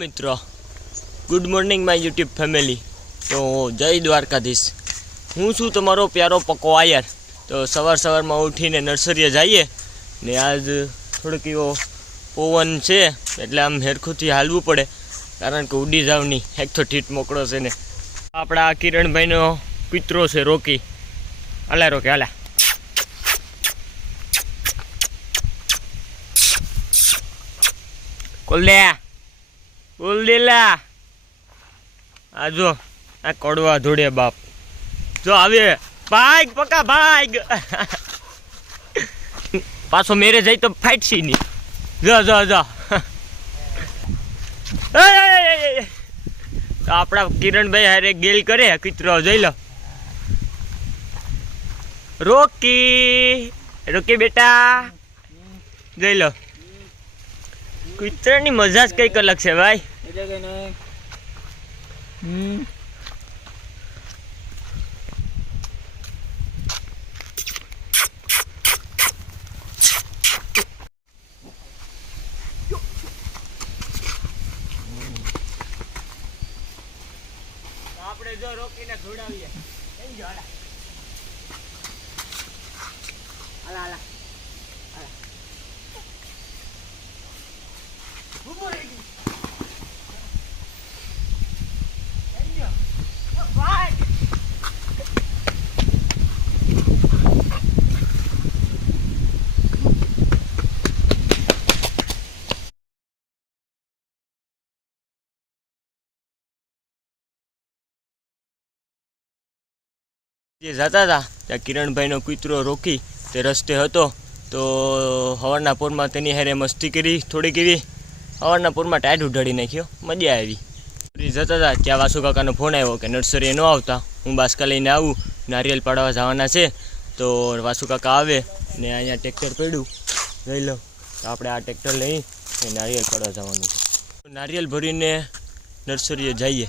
મિત્રો good morning my YouTube family. તો જય દ્વારકાધીશ। હું છું તમારો પ્યારો પકો આયર। તો સવારમાં ઉઠીને નર્સરીએ જઈએ ને આજ થોડોક એવો પવન છે એટલે આમ હેરખુંથી હાલવું પડે કારણ કે ઉડી જાવની એક તો ઠીટ મોકળો છે ને આપણા કિરણભાઈનો કૂતરો છે રોકી। હાલા રોકે હાલા કોલે બોલ દેલા આ જો આ કડવા ધોડે બાપ જો આવે ભાગ પકા ભાગ પાછો મેરે જાય તો ફાઈટ સી ની જો જો જો તો આપણા કિરણભાઈ હારે ગેલ કરે કૂતરો જોઈ લો રોકી રોકી બેટા જોઈ લો કૂતરાની મજા જ કંઈક અલગ છે ભાઈ। આપણે જો રોકીને ધોડાવીએ હાલા હાલા જે જતા હતા ત્યાં કિરણભાઈનો કૂતરો રોકી તે રસ્તે હતો તો હવારના પોરમાં તેની હારે મસ્તી કરી થોડીક એવી હવારના પોરમાં ટાઈટ ઉઢાડી નાખ્યો મજા આવી। જતા હતા ત્યાં વાસુ કાકાનો ફોન આવ્યો કે નર્સરીએ ન આવતા હું બાસકા લઈને આવું નારિયેલ પાડવા જવાના છે। તો વાસુ કાકા આવે ને અહીંયા ટ્રેક્ટર પડ્યું લઈ લો તો આપણે આ ટ્રેક્ટર લઈ નારિયેલ પાડવા જવાનું છે। નારિયેલ ભરીને નર્સરીએ જઈએ।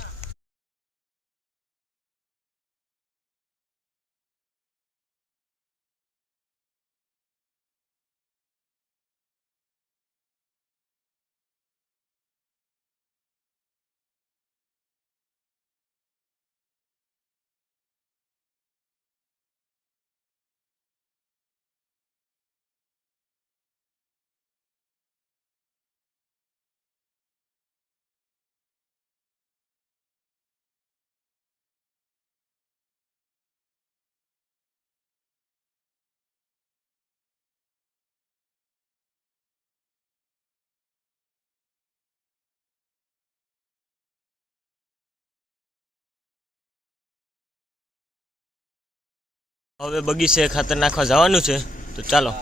હવે બગીચે ખાતર નાખવા જવાનું છે તો ચાલો।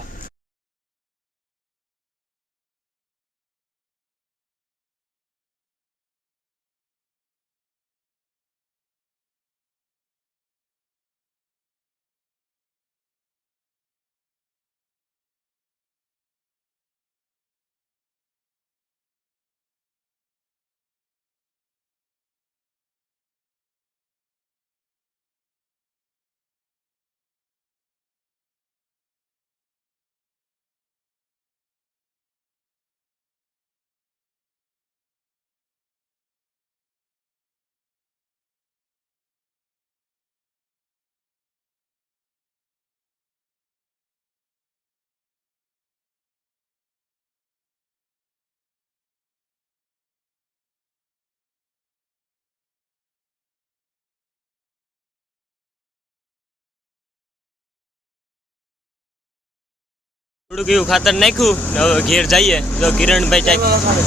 થોડુંક એવું ખાતર નાખ્યું ને હવે ઘેર જઈએ તો કિરણભાઈ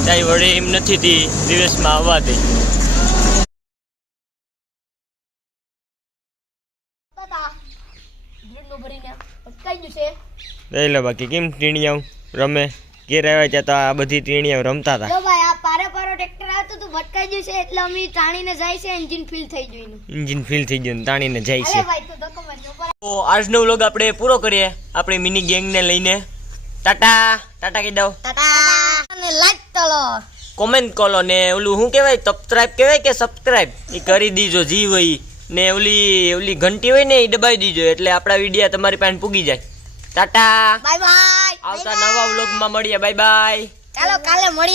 ચાય વડે એમ નથી તી દિવસમાં આવવા દે। લઈ લો બાકી કેમ ટીણિયાઓ રમે ઘેર આવ્યા ત્યાં તો આ બધી ટીણિયાઓ રમતા હતા। જો ભાઈ આ પારે પારો ટ્રેક્ટર આવતો તો ભટકાઈ ગયું છે એટલે અમે તાણીને જાય છે એન્જિન ફીલ થઈ ગયું એન્જિન ફીલ થઈ ગયું તાણીને જાય છે। અરે ભાઈ તો ધક્કો મારજો તો આજનો વ્લોગ આપણે પૂરો કરીએ આપણી મિની ગેંગને લઈને। ટાટા ટાટા કહી દો ટાટા અને લાઈક કરો કોમેન્ટ કરો ને ઓલું શું કહેવાય સબસ્ક્રાઇબ કહેવાય કે સબસ્ક્રાઇબ એ કરી દીજો જી હોય ને ઓલી ઘંટી હોય ને એ દબાવી દીજો એટલે આપણા વિડીયો તમારી પાસે પૂગી જાય। ટાટા બાય બાય આવતા નવા વ્લોગમાં મળીએ બાય બાય ચાલો કાલે મળીએ।